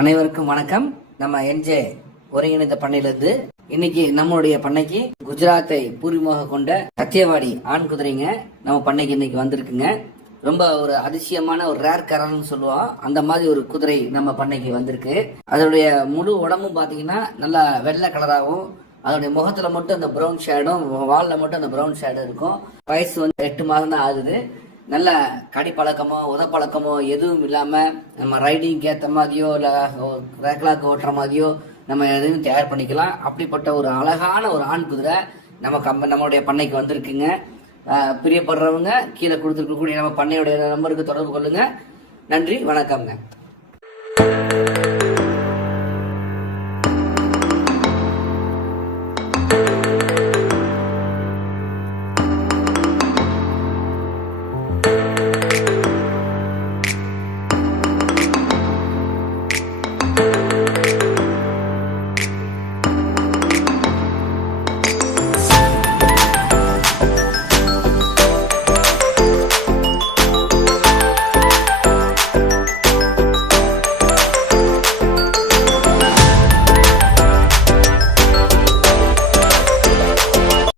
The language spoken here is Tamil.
அனைவருக்கும் வணக்கம். நம்ம என்ஜே ஒருங்கிணைந்த பண்ணையிலிருந்து இன்னைக்கு நம்மளுடைய பண்ணைக்கு குஜராத்தை பூர்வீகமாக கொண்ட சத்தியவாடி ஆண் குதிரைங்க நம்ம பண்ணைக்கு இன்னைக்கு வந்திருக்குங்க. ரொம்ப ஒரு அதிசயமான ஒரு ரேர் கரல்னு சொல்லுவோம், அந்த மாதிரி ஒரு குதிரை நம்ம பண்ணைக்கு வந்திருக்கு. அதனுடைய முழு உடம்பும் பாத்தீங்கன்னா நல்லா வெள்ளை கலராகவும், அதோடைய முகத்துல மட்டும் அந்த ப்ரௌன் ஷேடும், வால்ல மட்டும் அந்த ப்ரௌன் ஷேடும் இருக்கும். வயசு 8 மாதம் தான் ஆகுது. நல்ல கடிப்பழக்கமோ உதப்பழக்கமோ எதுவும் இல்லாம நம்ம ரைடிங்க்கு ஏற்ற மாதிரியோ இல்ல ரேக்லாக்கு ஓட்டுற மாதிரியோ நம்ம எதுவும் தயார் பண்ணிக்கலாம். அப்படிப்பட்ட ஒரு அழகான ஒரு ஆண் குதிரை நம்மளுடைய பண்ணைக்கு வந்திருக்குங்க. பிரியப்படுறவங்க கீழே கொடுத்துருக்கக்கூடிய நம்ம பண்ணையுடைய நம்பருக்கு தொடர்பு கொள்ளுங்க. நன்றி, வணக்கம்ங்க.